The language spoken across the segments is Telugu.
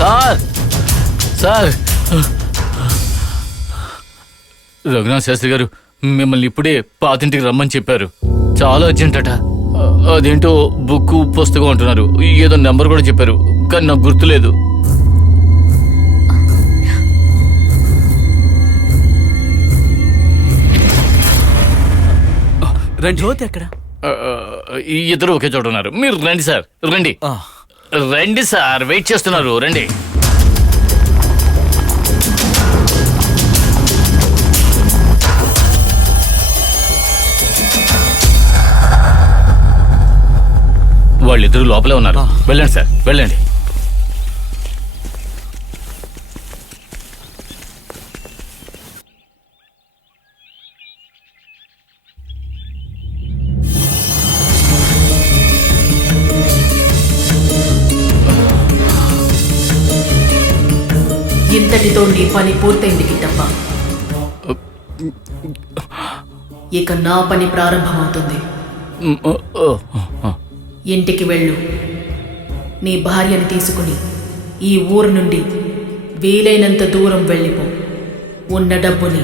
సార్ సార్ రఘునాథ్ శాస్త్రి గారు మిమ్మల్ని ఇప్పుడే పాతింటికి రమ్మని చెప్పారు. చాలా అర్జెంట్ అట. అదేంటో బుక్ పుస్తకం అంటున్నారు. ఏదో నెంబర్ కూడా చెప్పారు, కానీ నాకు గుర్తులేదు. జ్యోతి ఎక్కడ? ఇద్దరు ఒకే చోట ఉన్నారు. మీరు రండి సార్, రండి రండి సార్, వెయిట్ చేస్తున్నారు, రండి. వాళ్ళిద్దరు లోపలే ఉన్నారు. వెళ్ళండి సార్, వెళ్ళండి. ఇంతటితో నీ పని పూర్తయింది గిట్టప్ప. ఇక నా పని ప్రారంభమవుతుంది. ఇంటికి వెళ్ళు. నీ భార్యను తీసుకుని ఈ ఊరు నుండి వీలైనంత దూరం వెళ్ళిపో. ఉన్న డబ్బుని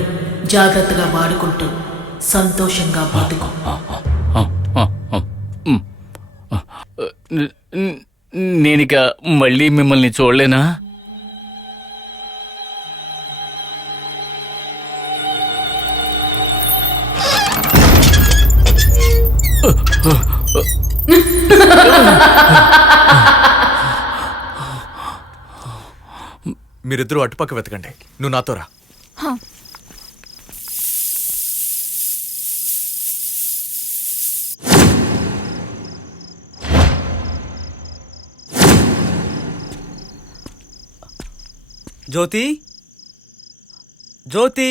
జాగ్రత్తగా వాడుకుంటూ సంతోషంగా బతుకు. నేనిక మళ్ళీ మిమ్మల్ని చూడలేనా? మీరిద్దరూ అటుపక్క వెతకండి, నువ్వు నాతో రా. జ్యోతి, జ్యోతి,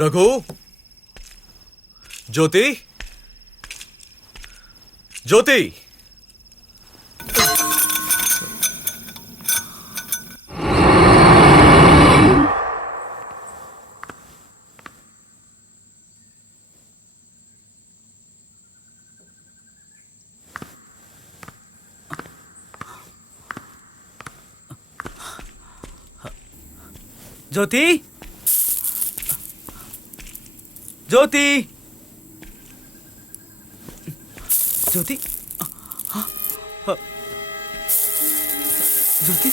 రఘు, జ్యోతి, జ్యోతి. జ్యోతి, జ్యోతి, జ్యోతి, జ్యోతి.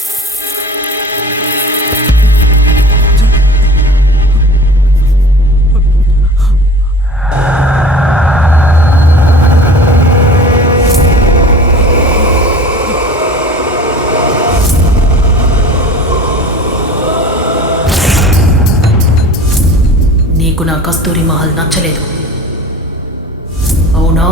నీకు నా కస్తూరి మహల్ నచ్చలేదు, అవునా?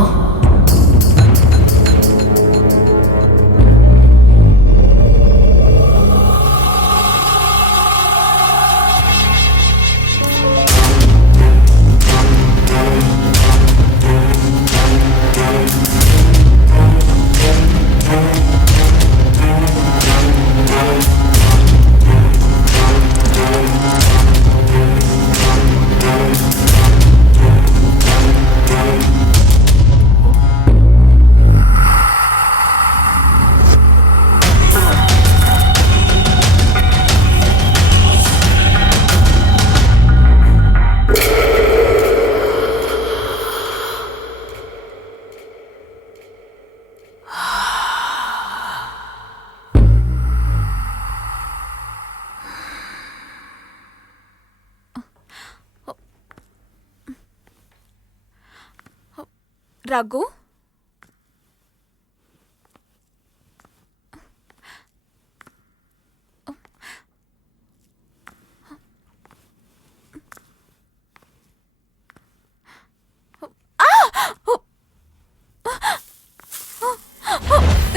రఘు,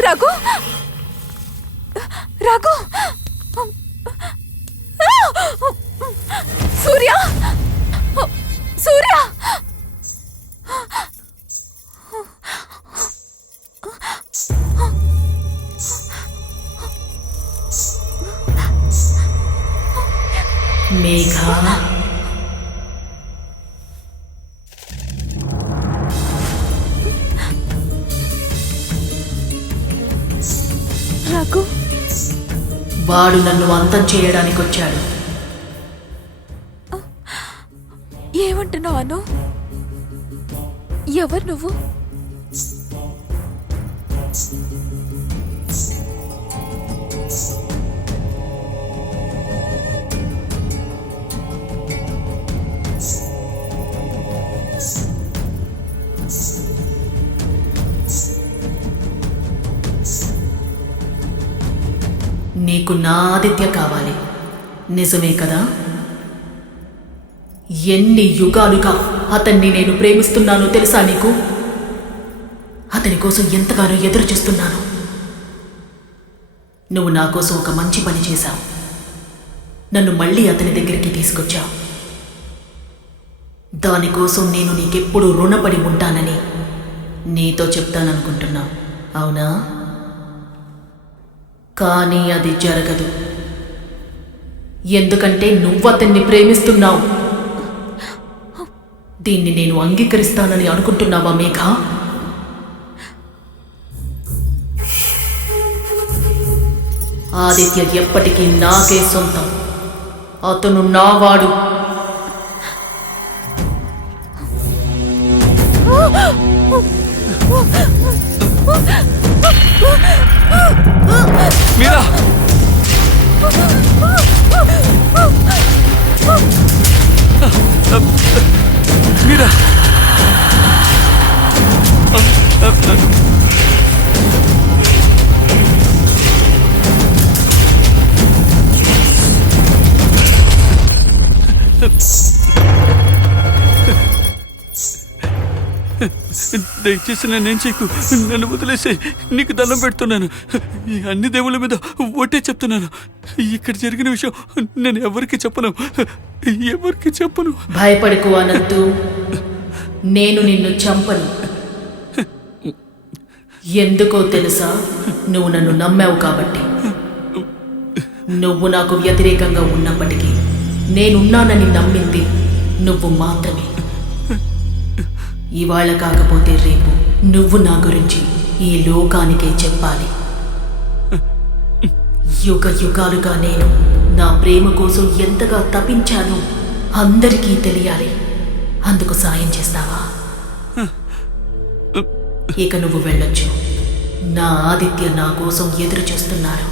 రఘు రఘు సూర్య సూర్య మేఘా రఘు వాడు నన్ను అంతం చేయడానికి వచ్చాడు. ఏమంటున్నావు అను? ఎవరు నువ్వు? నీకు నా ఆదిత్య కావాలి, నిజమే కదా? ఎన్ని యుగాలుగా అతన్ని నేను ప్రేమిస్తున్నానో తెలుసా నీకు? అతని కోసం ఎంతగానో ఎదురు చూస్తున్నాను. నువ్వు నా కోసం ఒక మంచి పని చేశావు. నన్ను మళ్ళీ అతని దగ్గరికి తీసుకొచ్చావు. దానికోసం నేను నీకెప్పుడు రుణపడి ఉంటానని నీతో చెప్తాననుకుంటున్నావు, అవునా? కానీ అది జరగదు. ఎందుకంటే నువ్వతన్ని ప్రేమిస్తున్నావు. దీన్ని నేను అంగీకరిస్తానని అనుకుంటున్నావా మేఘ? ఆదిత్య ఎప్పటికీ నాకే సొంతం. అతను నావాడు. మీరా మీరా దయచేసి నన్నేం చేయకు, నన్ను వదిలేసి నీకు దండం పెడుతున్నాను. ఈ అన్ని దేవుళ్ళ మీద ఒట్టే చెప్తున్నాను, ఇక్కడ జరిగిన విషయం నేను ఎవరికి చెప్పను, ఎవరికి చెప్పను. భయపడకు అనంతు, నేను నిన్ను చంపను. ఎందుకో తెలుసా? నువ్వు నన్ను నమ్మావు కాబట్టి. నువ్వు నాకు వ్యతిరేకంగా ఉన్నప్పటికీ నేనున్నానని నమ్మింది నువ్వు మాత్రమే. ఇవాళ కాకపోతే రేపు నువ్వు నా గురించి ఈ లోకానికే చెప్పాలి. యుగ యుగాలుగా నేను నా ప్రేమ కోసం ఎంతగా తపించానో అందరికీ తెలియాలి. అందుకు సాయం చేస్తావా? ఇక నువ్వు వెళ్ళొచ్చు. నా ఆదిత్య నా కోసం ఎదురు చూస్తున్నారు.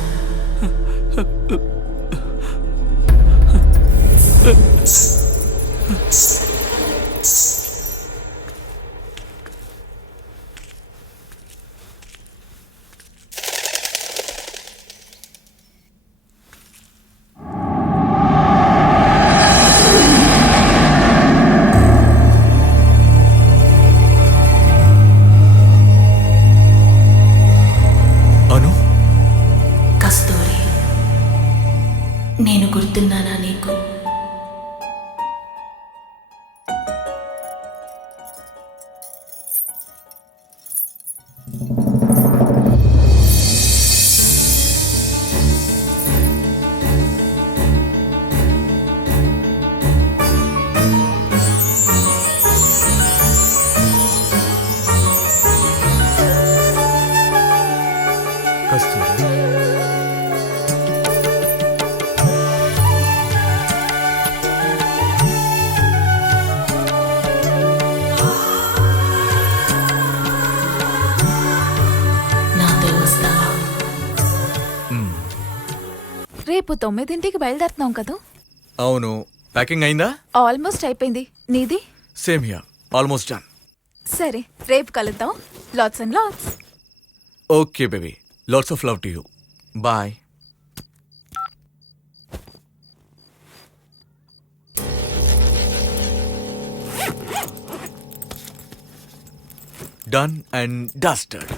కస్తూరి, నేను గుర్తున్నానా నీకు? కస్తూరి, నాతో వస్తావా? రేపు 9ంటికి బయలుదేరుతున్నాం కదా? అవును. ప్యాకింగ్ అయిందా? ఆల్మోస్ట్ అయిపోయింది. నీది? Same here, almost done. సరే, రేపు కలుద్దాం. Lots and lots. Okay baby, lots of love to you. Bye. Done and dusted.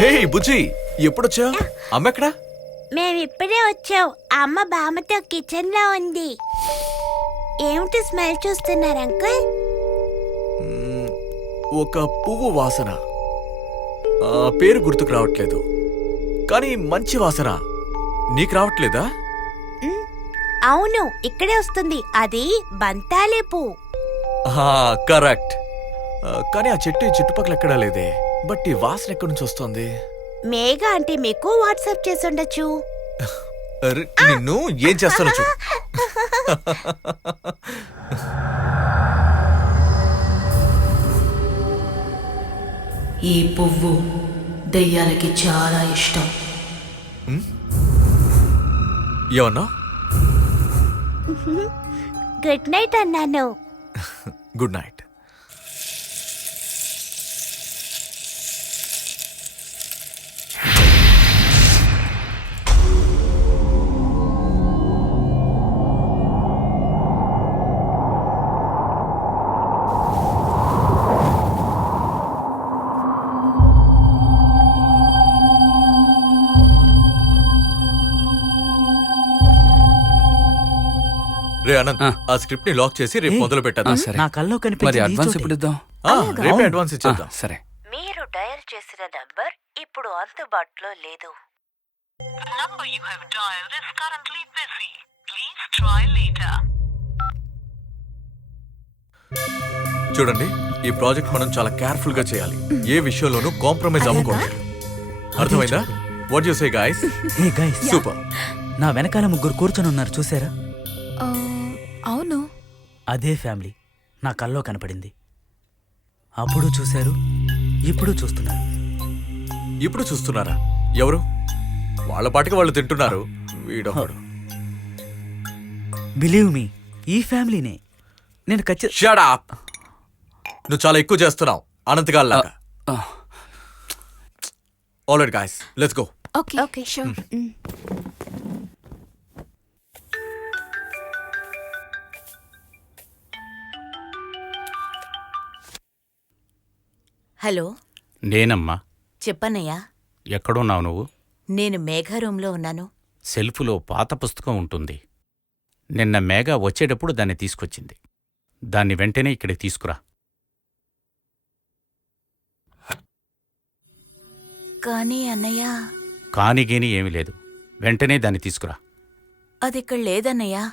Hey బుజ్జి ఎప్పుడొచ్చా అమ్మెక్కడా? మేమిప్పుడే వచ్చాం. అమ్మ బామ్మతో కిచెన్ లో ఉంది. ఏమిటి స్మెల్ చూస్తున్నారు అంకుల్? ఒక పువ్వు వాసన. పేరు గుర్తుకు రావట్లేదు, కానీ మంచి వాసన. నీకు రావట్లేదా? అవును, ఇక్కడే వస్తుంది. అది బంతాలే పువ్వు. కరెక్ట్. కానీ ఆ చెట్టు ఈ చుట్టుపక్కల ఎక్కడా లేదే. బట్ ఈ వాసన ఎక్కడి నుంచి వస్తుంది? మేఘ అంటే మీకు వాట్సాప్ చేసి ఉండొచ్చు. అరే, నిన్ను ఏం చేస్తాను చూ. ఈ పువ్వు దెయ్యాలకి చాలా ఇష్టం. ఏమన్నా? గుడ్ నైట్ అన్నాను. Good night. రే అనంత్, ఆ స్క్రిప్ట్ ని లాక్ చేసి రేపు మొదలు పెట్టాను. నా కల్లో మరి కనిపించింది అడ్వాన్స్ ఎప్పుడు ఇద్దాం? రేపే అడ్వాన్స్ ఇచ్చేద్దాం. సరే. మీరు డయల్ చేసిన నంబర్ ఇప్పుడు అందుబాటులో లేదు. చూడండి, ఈ ప్రాజెక్ట్ మనం చాలా కేర్ఫుల్ గా చేయాలి. ఏ విషయంలోనూ కాంప్రమైజ్ అవ్వకూడదు. అర్థమైందా? What you say guys? Hey guys, super. నా వెనకాల ముగ్గురు కూర్చొని ఉన్నారు, చూసారా? అవును. అదే ఫ్యామిలీ నా కల్లో కనపడింది. అప్పుడు చూశారు, ఇప్పుడు చూస్తున్నారు. ఇప్పుడు చూస్తున్నారా? ఎవరు? వాళ్ళ పాటికి వాళ్ళు తింటున్నారు. వీడొకడు. బిలీవ్ మీ, ఈ ఫ్యామిలీనే. నేను ఖచ్చితంగా. Shut up. నువ్వు చాలా ఎక్కువ చేస్తున్నావు అనంత్ గాల్లాగా. Alright guys, let's go. Okay okay sure. Hello, నేనమ్మా. చెప్పన్నయ్యా. ఎక్కడున్నావు నువ్వు? నేను మేఘ రూంలో ఉన్నాను. సెల్ఫులో పాత పుస్తకం ఉంటుంది. నిన్న మేఘ వచ్చేటప్పుడు దాన్ని తీసుకొచ్చింది. దాన్ని వెంటనే ఇక్కడికి తీసుకురా. కానీ అన్నయ్య, కానిగేని ఏమీ లేదు. వెంటనే దాన్ని తీసుకురా. అది ఇక్కడ లేదన్నయ్యా.